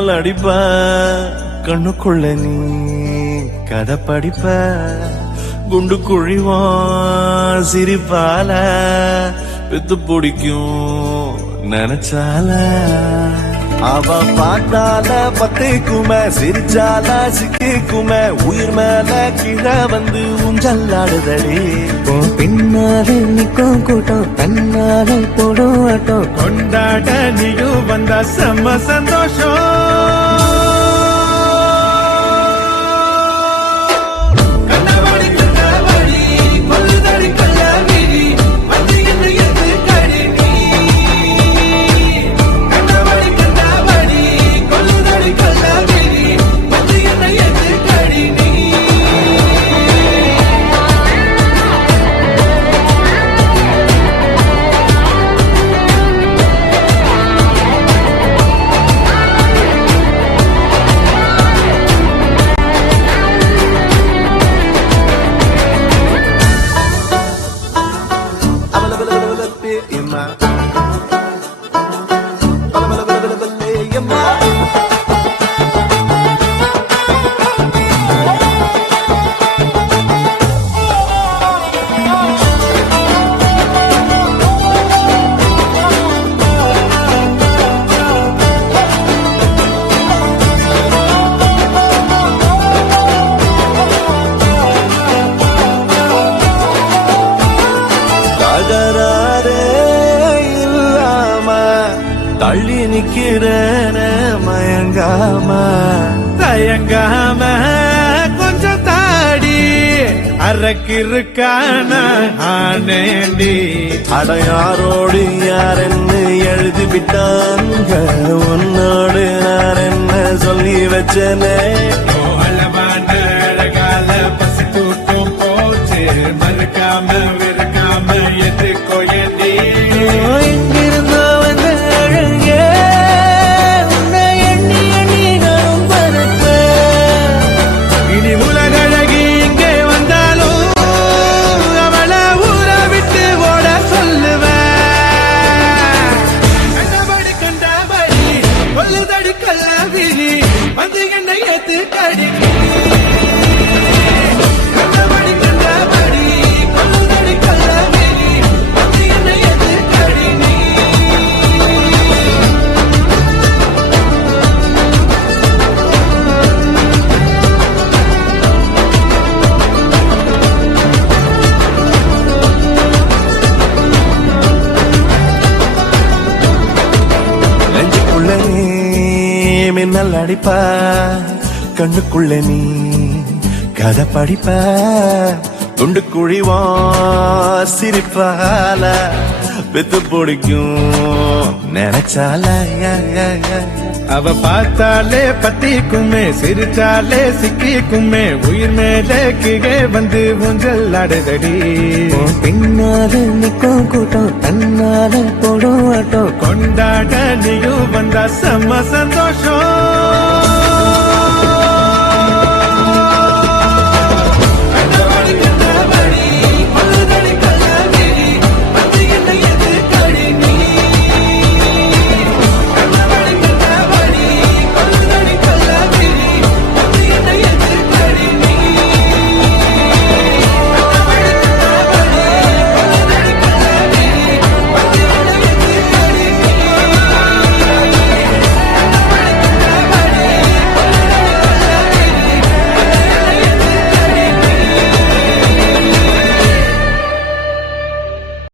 மின்னல் அடிப்ப கண்ணுக்குள்ள நீ கதை படிப்ப குண்டு குழிவான் சிரிப்பால வித்து பிடிக்கும் நினைச்சால அவ பார்த்தால பத்திக்குமே சிரிச்சால சிக்கிக்குமே உயிர் மேல கீழே வந்து ஊஞ்சல்லாடுதடி பின்னாலே நிக்கும் கூட்டம் தன்னாலே போடும் ஆட்டம் கொண்டாட நீயும் வந்தா செம்ம சந்தோஷம் தள்ளி நிக்கிறேன மயங்காம தயங்காம கொஞ்சம் தாடி அரக்கிருக்கான ஆனேண்டி அடையாரோடு யாரென்னு எழுதி விட்டாங்க உன்னோடு நான் என்ன சொல்லி வச்சனே அழகால பசி தூக்கம் போச்சு மறுக்காம விருக்காம எதுக்கோ ஏண்டி மின்னல் அடிப்ப கண்ணுக்குள்ள நீ கதை படிப்ப துண்டு குழிவா சிரிப்பால வித்து பிடிக்கும் நினைச்சால அவ பார்த்தாலே பத்திக்குமே சிரிச்சாலே சிக்கிக்குமே உயிர் மேல கீழே வந்து ஊஞ்சல் ஆடுதடி பின்னாலே நிக்கும் கூட்டம் தன்னாலே போடும் ஆட்டம் கொண்டாட நீயும் வந்தா செம்ம சந்தோஷம்